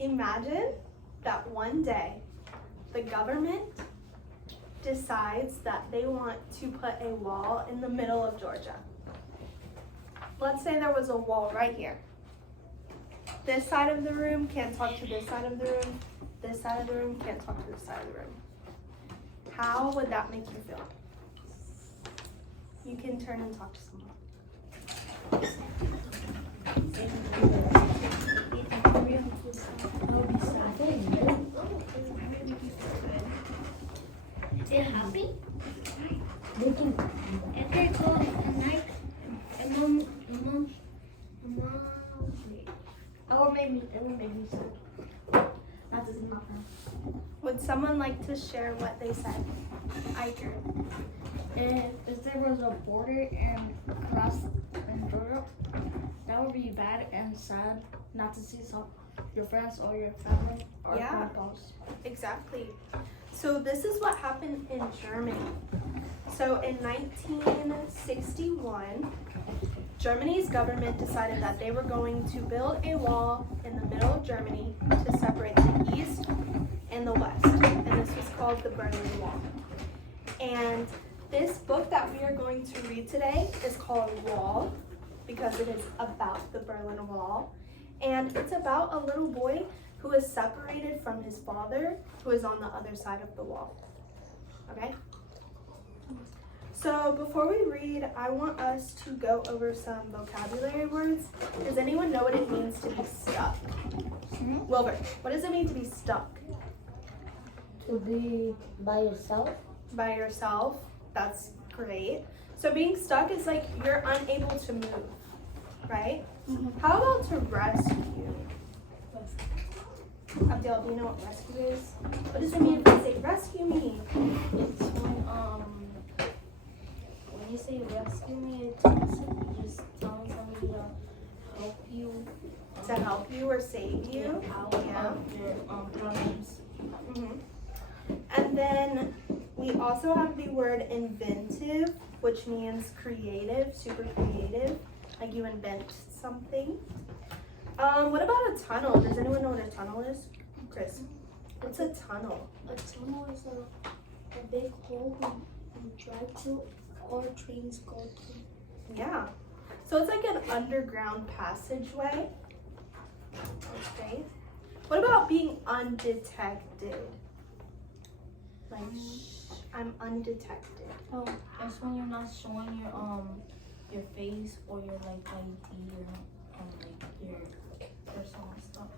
Imagine that one day the government decides that they want to put a wall in the middle of Georgia. Let's say there was a wall right here. This side of the room can't talk to this side of the room. This side of the room can't talk to this side of the room. How would that make you feel? You can turn and talk to someone. Is it happy? If they're cold at night, and mom, it would make me sad. That doesn't happen. Would someone like to share what they said? I heard. If there was a border and across in Georgia, that would be bad and sad not to see some your friends or your family or Yeah. grandpas. Exactly. So this is what happened in Germany. So in 1961, Germany's government decided that they were going to build a wall in the middle of Germany to separate the East and the West. And this was called the Berlin Wall. And this book that we are going to read today is called Wall because it is about the Berlin Wall. And it's about a little boy who is separated from his father, who is on the other side of the wall. Okay? So before we read, I want us to go over some vocabulary words. Does anyone know what it means to be stuck? Wilbur, what does it mean to be stuck? To be by yourself. By yourself. That's great. So being stuck is like you're unable to move, right? How about to rescue? Abdel, do you know what rescue is? What does it mean if I say rescue me? It's when you say rescue me, it's just telling somebody to help you. To help you or save you? Out of your problems. And then we also have the word inventive, which means creative, super creative, like you invent something. What about a tunnel? Does anyone know what a tunnel is? Chris, what's a tunnel? A tunnel is a big hole you drive to or trains go to. Yeah. So it's like an underground passageway. That's great. What about being undetected? Like, I'm undetected. Oh, that's when you're not showing your face or your like ID or like your personal stuff.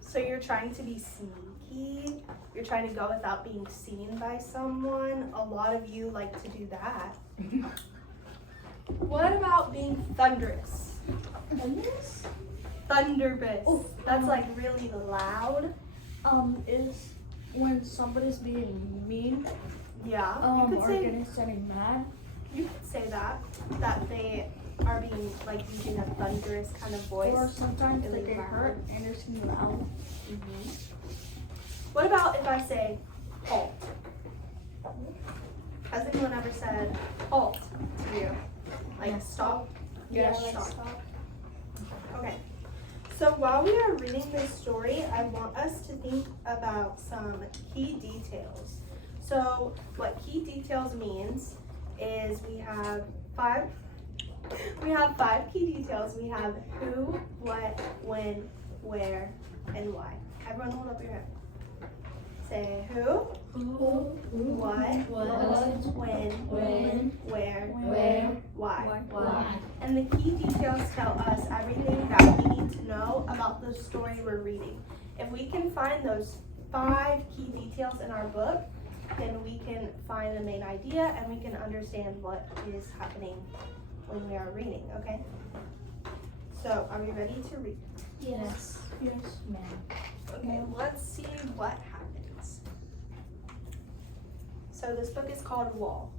So you're trying to be sneaky. You're trying to go without being seen by someone. A lot of you like to do that. What about being thunderous? Thunderous? Thunderous. Oh, that's like really loud. Is when somebody's being mean, Yeah. You could or say getting mad. you could say that they are being like using a thunderous kind of voice. Or sometimes really they get loud. hurt and they're singing loud. What about if I say halt? Has anyone ever said halt to you? Like stop? Yeah, stop. Okay. So while we are reading this story, I want us to think about some key details. So what key details means is we have five key details. We have who, what, when, where, and why. Everyone hold up your hand. Say who, what, when, where, why. And the key details tell us everything that we need to know about the story we're reading. If we can find those 5 key details in our book, then we can find the main idea and we can understand what is happening when we are reading, okay? So, are we ready to read? Yes. Yes, ma'am. Okay, let's see what happens. So this book is called Wall.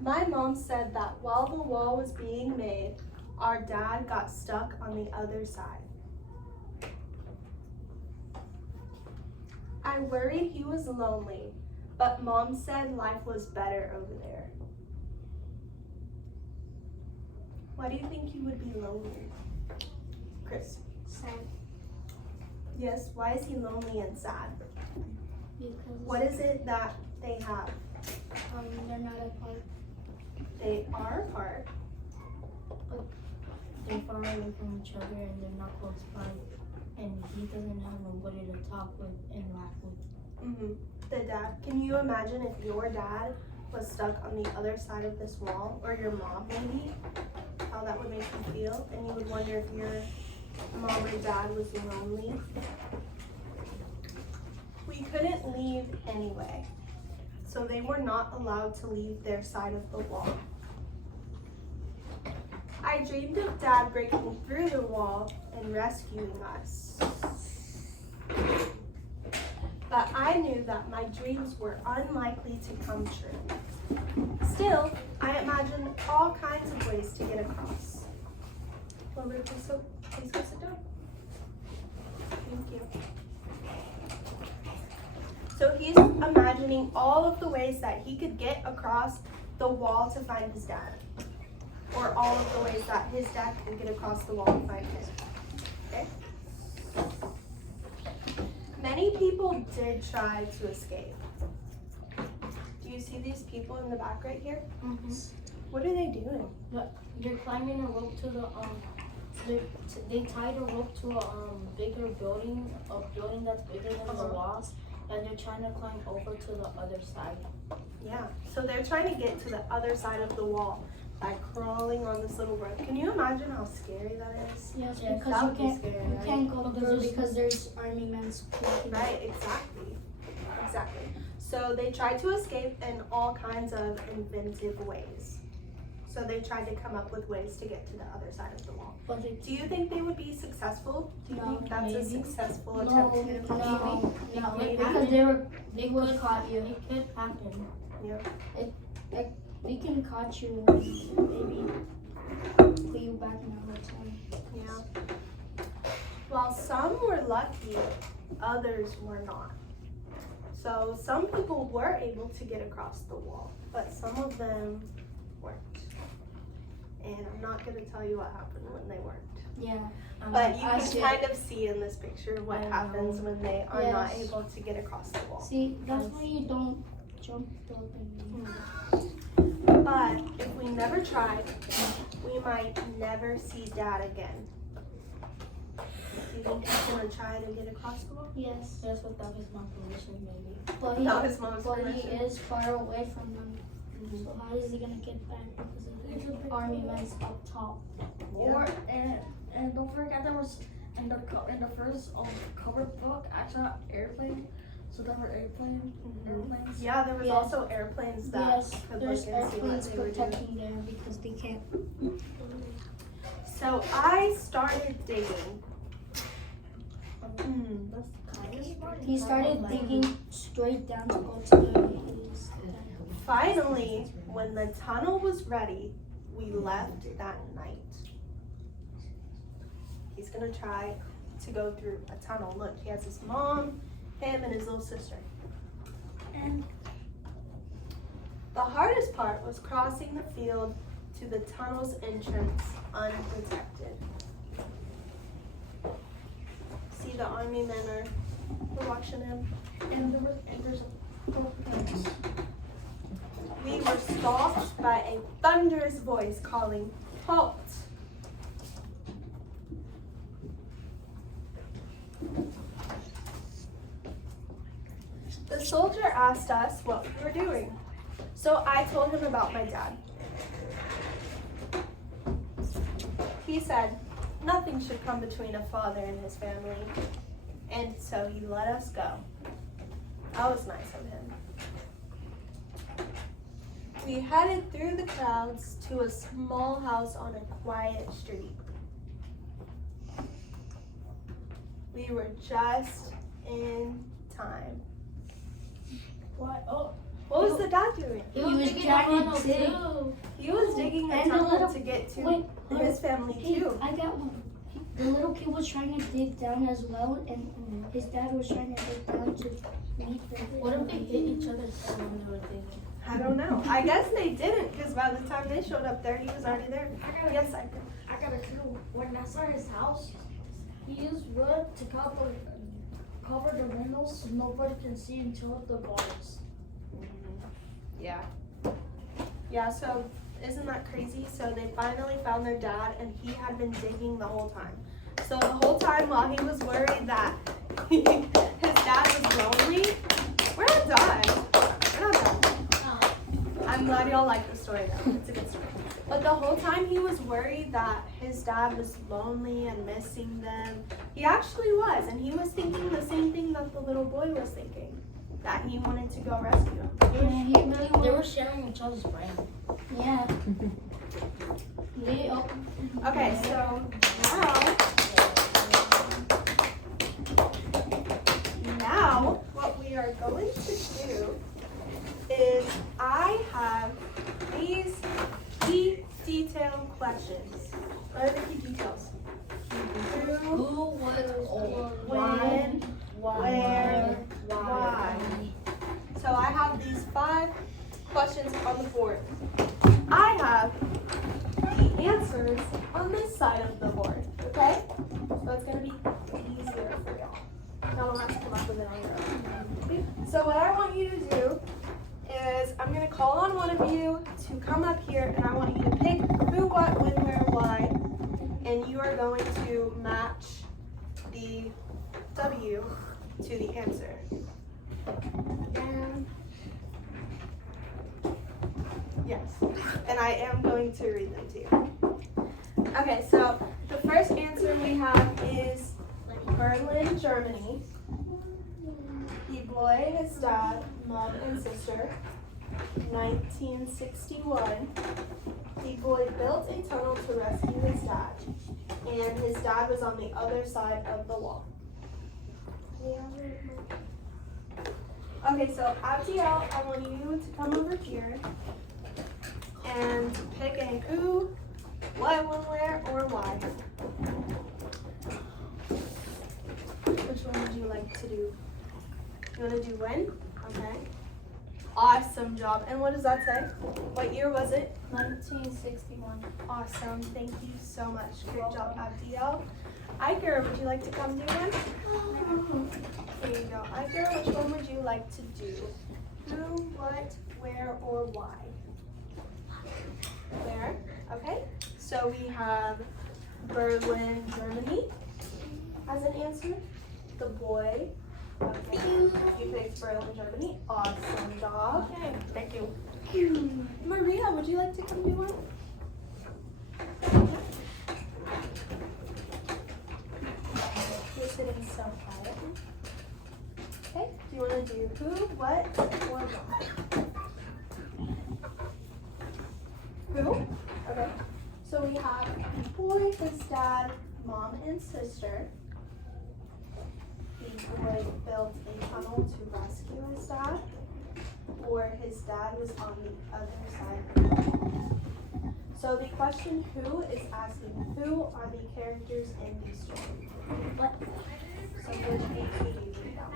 My mom said that while the wall was being made, our dad got stuck on the other side. I worried he was lonely, but Mom said life was better over there. Why do you think you would be lonely? Chris? Sad. Yes, why is he lonely and sad? Because What is it that they have? they're not apart. They are apart. They're far away from each other and they're not close by. And he doesn't have nobody to talk with and laugh with. The dad. Can you imagine if your dad was stuck on the other side of this wall, or your mom maybe? How that would make you feel, and you would wonder if your mom or dad was lonely. We couldn't leave anyway, so they were not allowed to leave their side of the wall. I dreamed of Dad breaking through the wall and rescuing us. But I knew that my dreams were unlikely to come true. Still, I imagined all kinds of ways to get across. Well, Ruth, please go sit down. Thank you. So he's imagining all of the ways that he could get across the wall to find his dad. Or all of the ways that his dad could get across the wall to find him. Okay? Many people did try to escape. Do you see these people in the back right here? What are they doing? They're climbing a rope to the they tied a rope to a bigger building, a building that's bigger than the walls, and they're trying to climb over to the other side. Yeah, so they're trying to get to the other side of the wall by crawling on this little rope. Can you imagine how scary that is? Yes, Yeah, because that you would be can't scary, you right? can't go through because there's army men blocking. Right, exactly. So they tried to escape in all kinds of inventive ways. So they tried to come up with ways to get to the other side of the wall. But they Do you think they would be successful? Do you No, think that's a maybe. successful no, attempt to no, Maybe. because they would have caught you. It could happen. They can catch you and maybe put you back in a hotel. Yeah. While some were lucky, others were not. So some people were able to get across the wall, but some of them weren't. And I'm not going to tell you what happened when they weren't. Yeah. But you I can see kind of see in this picture what I happens know. when they are not Yes. able to get across the wall. See, that's why you don't jump the building. But if we never tried, we might never see Dad again. Do you think he's gonna try to get across the wall? Yes. Just without his mom's permission, maybe. But Without his mom's but he permission. is far away from them. So how is he gonna get back because of the army men's up top? Yeah. And don't forget there was in the first cover book I saw airplane. So there were airplanes. Yeah, there was Yes. also airplanes that Yes, could there's look and see what airplanes they were doing. protecting there because they can't. So I started digging. That's kind of smart. He started digging straight down to go to his. Finally, when the tunnel was ready, we left that night. He's gonna try to go through a tunnel. Look, he has his mom, him, and his little sister. And the hardest part was crossing the field to the tunnel's entrance undetected. See, the army men are watching him. and there's a We were stopped by a thunderous voice calling, "Halt!" The soldier asked us what we were doing, so I told him about my dad. He said, nothing should come between a father and his family, and so he let us go. That was nice of him. We headed through the crowds to a small house on a quiet street. We were just in time. What? Oh, What was the dad doing? he was was digging a trying tunnel to dig. too. He was digging a And the tunnel little- to get to wait, his family Hey, too. I got one. The little kid was trying to dig down as well, and his dad was trying to dig down to meet them. What if they hit each other's head when they were digging? I don't know. I guess they didn't, because by the time they showed up there, he was already there. Yes, I could. I got a clue. When I saw his house, he used wood to cover cover the windows so nobody can see until the bars. Yeah. Yeah, so isn't that crazy? So they finally found their dad and he had been digging the whole time. So the whole time while he was worried that his dad was lonely, we're not done. We're not done. I'm glad y'all like the story though. It's a good story. But the whole time he was worried that his dad was lonely and missing them. He actually was, and he was thinking the same thing that the little boy was thinking, that he wanted to go rescue him. They were sharing each other's brain. Yeah. Okay, so now what we are going to do is I have these key detail questions. What are the key details? Who, when, where, why. So I have these 5 questions on the board. I have the answers on this side of the board, okay? So it's gonna be easier for y'all. Y'all don't have to come up with it on your own. So what I want you to do is I'm gonna call on one of you to come up here and I want you to pick who, what, when, where, why, and you are going to match the W to the answer. Yes, and I am going to read them to you. Okay, so the first answer we have is Berlin, Germany. The boy, his dad, mom, and sister. 1961. The boy built a tunnel to rescue his dad, and his dad was on the other side of the wall. Okay, so Abdiel, I want you to come over here and pick a who, what, when, where, or why. Which one would you like to do? You want to do when? Okay. Awesome job. And what does that say? What year was it? 1961. Awesome. Thank you so much. Good job, Abdiel. Iker, would you like to come do one? Here you go. Iker, which one would you like to do? Who, what, where, or why? Where? Okay. So we have Berlin, Germany as an answer. The boy. Okay. You picked Berlin, Germany. Awesome job. Okay. Thank you. Maria, would you like to come do one? You're sitting so quietly. Okay. Do you want to do who, what, or why? Who? Okay. So we have the boy, his dad, mom, and sister. The boy built a tunnel to rescue his dad, or his dad was on the other side of the wall. So the question who is asking who are the characters in the story? What? So which A to D read down?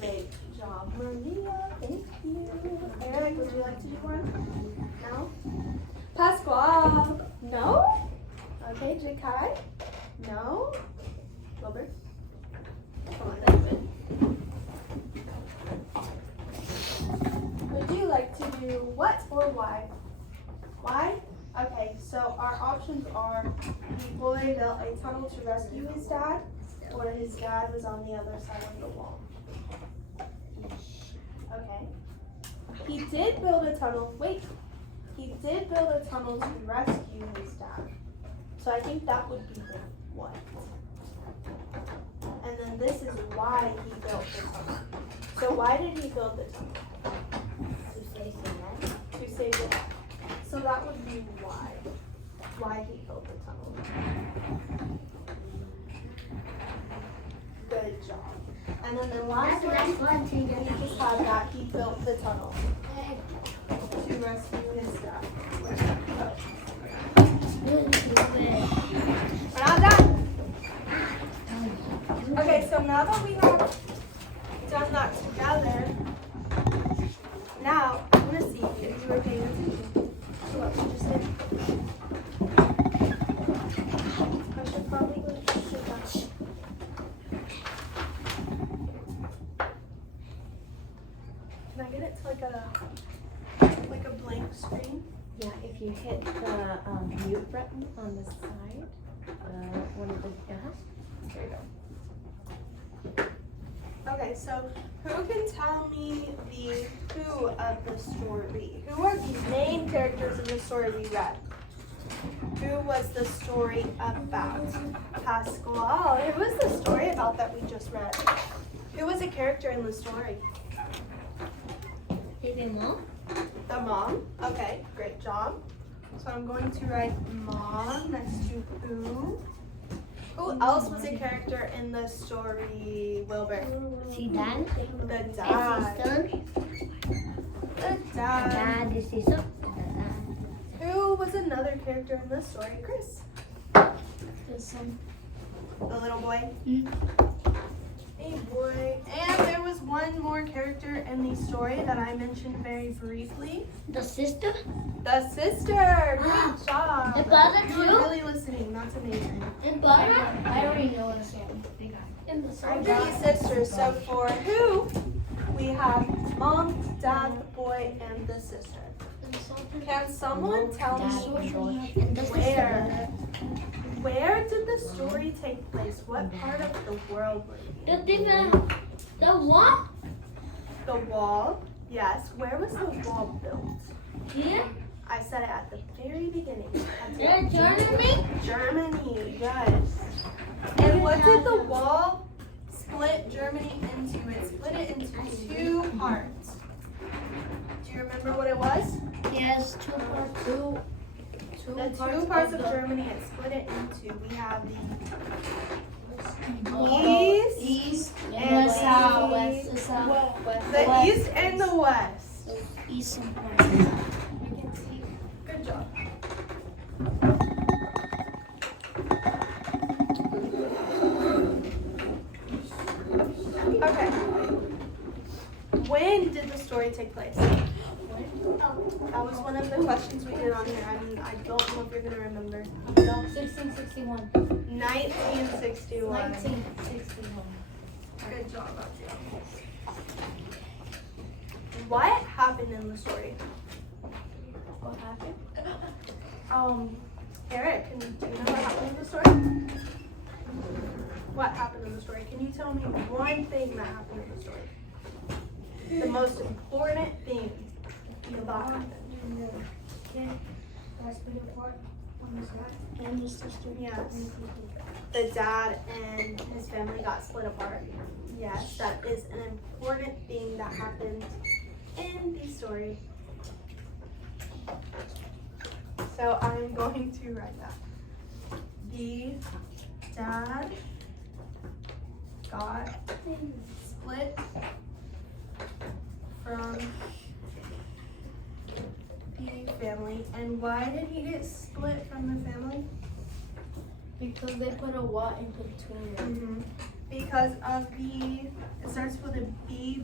Great job, Maria. Thank you. Eric, would you like to do one? No? Pasquale? No? Okay, Jakai? No? Wilbur? Come on, David. Would you like to do what or why? Why? Okay, so our options are the boy built a tunnel to rescue his dad, or his dad was on the other side of the wall. Okay. He did build a tunnel. Wait. He did build a tunnel to rescue his dad. So I think that would be the what. And then this is why he built the tunnel. So why did he build the tunnel? To save the life. To save the life. So that would be why. Why he built the tunnel. Good job. And then the last one, we just have that he built the tunnel to rescue his dad. We're not done. Okay, so now that we have done that together, now I'm gonna see if you were paying attention to what we just did. I should probably go it to like a blank screen? Yeah, if you hit the mute button on the side, one of the, there you go. Okay, so who can tell me the who of the story? Who are the main characters in the story we read? Who was the story about? Pascal. Who was the story about that we just read? Who was a character in the story? Hey, mom. The mom. Okay, great job. So I'm going to write mom next to who. Who else was a character in the story, Wilbur? See dad? The And dad. his son? The dad. Dad, this is son. Who was another character in this story, Chris? The son. The little boy. Mm. Hey boy. And there was one more character in the story that I mentioned very briefly. The sister? The sister. Great job. The brother You were too? really listening. That's amazing. And brother? I already know the song. And the I'm three sisters. So for who, we have mom, dad, the boy, and the sister. Can someone tell me And the where did the story take place? What part of the world were we in? The what? The wall. Yes. Where was the wall built? Here? I said it at the very beginning. Germany? Germany. Yes. And what did the wall split Germany into? It split it into two parts. Do you remember what it was? Yes, two parts. The two parts of Germany, it split it into. We have the east and south. The east and the west. East and west. Good job. Okay. When did the story take place? That was one of the questions we did on here. I don't know if you're going to remember. No, 1661. 1961. 1961. Good job, Atia. What happened in the story? What happened? Eric, do you know what happened in the story? What happened in the story? Can you tell me one thing that happened in the story? The most important thing you thought happened. And the sister. Yes. The dad and his family got split apart. Yes, that is an important thing that happened in the story. So I'm going to write that. The dad got split from the family. And why did he get split from the family? Because they put a wall in between them. Because of it starts with a B,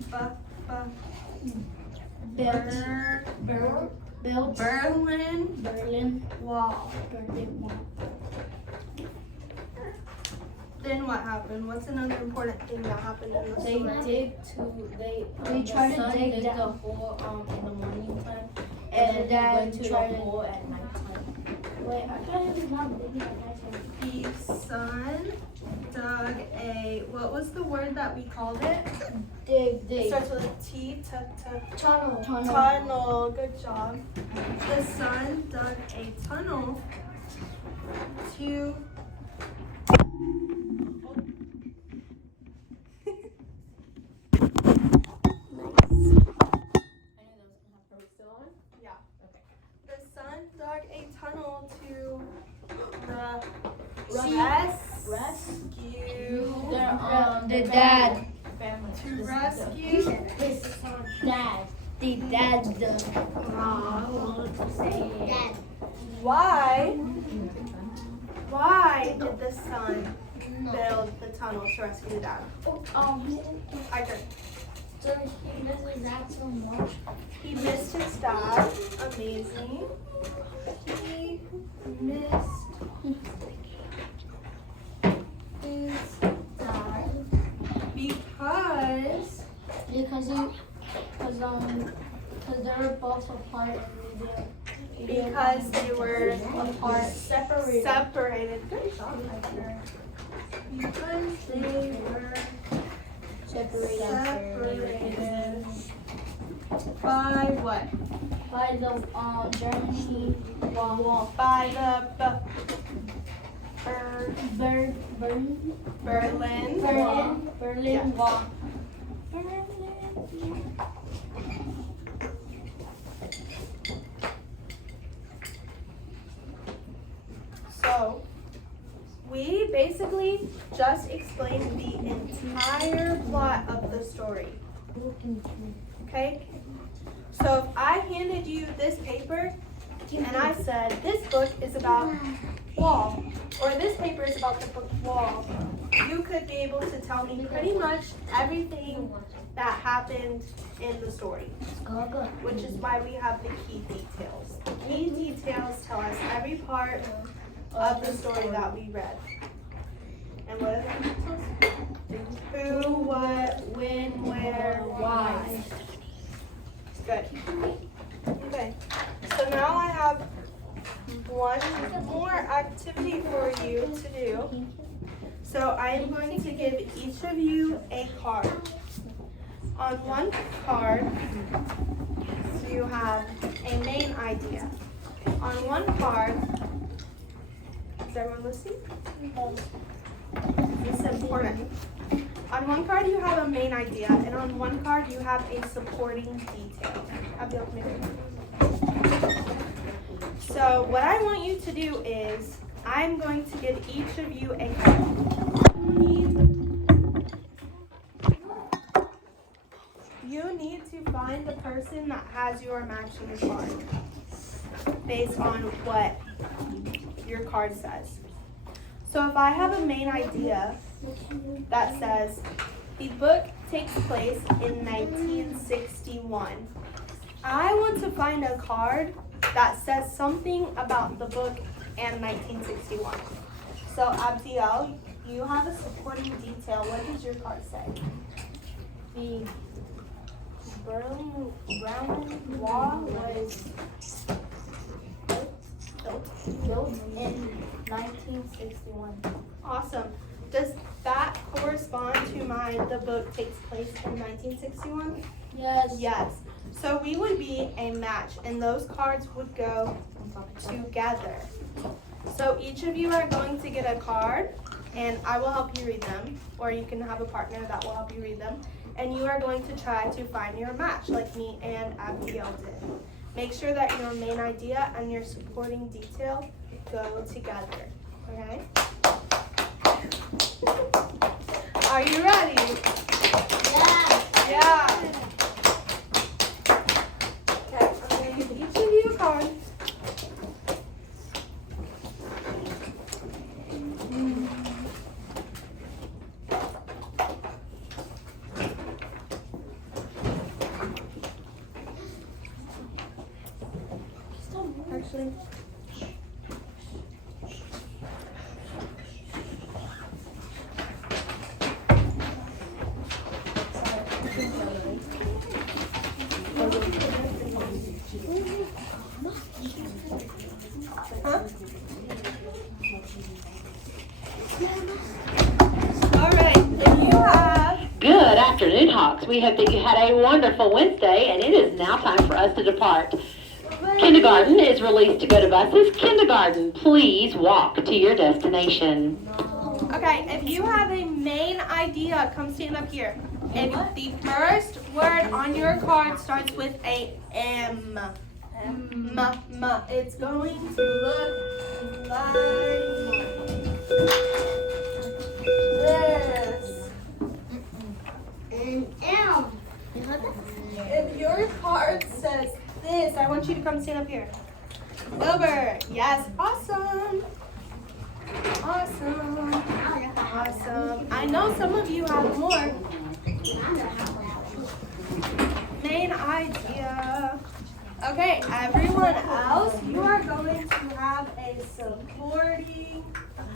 Berlin Wall. Then what happened? What's another important thing that happened in the They story? tried to dig the hole in the morning time, and then they went to the hole at night time. Wait, I thought it was not big enough. The son dug what was the word that we called it? It Dig. starts with a T, Tunnel. tunnel. Good job. The son dug a tunnel to The son dug a tunnel to rescue The dad. Family. to rescue His dad. The dad. Dad. Why did the son build the tunnel to rescue the dad? I turn. So he misses his dad so much. He missed his dad. Amazing. He missed his dad because Because they were both apart and we didn't. Because they were Apart. separated. Good job, Hector. Because they were separated by what? By the Germany wall. By the Berlin Berlin wall. So, we basically just explained the entire plot of the story. Okay? So if I handed you this paper and I said, this book is about wall, or this paper is about the book wall, you could be able to tell me pretty much everything that happened in the story, which is why we have the key details. The key details tell us every part of the story that we read. And what are the details? Who, what, when, where, why. Good. Okay. So now I have one more activity for you to do. So I am going to give each of you a card. On one card, you have a main idea. On one card, is everyone listening? This is important. On one card you have a main idea, and on one card you have a supporting detail. So what I want you to do is, I'm going to give each of you a card. You need to find the person that has your matching card based on what your card says. So if I have a main idea that says, the book takes place in 1961, I want to find a card that says something about the book and 1961. So Abdiel, you have a supporting detail. What does your card say? The Berlin Wall was Built in 1961. awesome. Does that correspond to mine? The book takes place in 1961? Yes. Yes. So we would be a match, and those cards would go together. So each of you are going to get a card, and I will help you read them, or you can have a partner that will help you read them. And you are going to try to find your match, like me and Abdiel did. Make sure that your main idea and your supporting detail go together. Okay? Are you ready? Yeah. Yeah. Okay, I'm going to give each of you a card. Actually, huh? All right, if you have Good afternoon, Hawks. We hope that you had a wonderful Wednesday, and it is now time for us to depart. Kindergarten is released to go to buses. Kindergarten, please walk to your destination. Okay, if you have a main idea, come stand up here. If the first word on your card starts with a M, it's going to look like this. An M. If your card says this, I want you to come stand up here. Over. Yes, awesome. Awesome. Awesome. I know some of you have more. Main idea. Okay, everyone else, you are going to have a supporting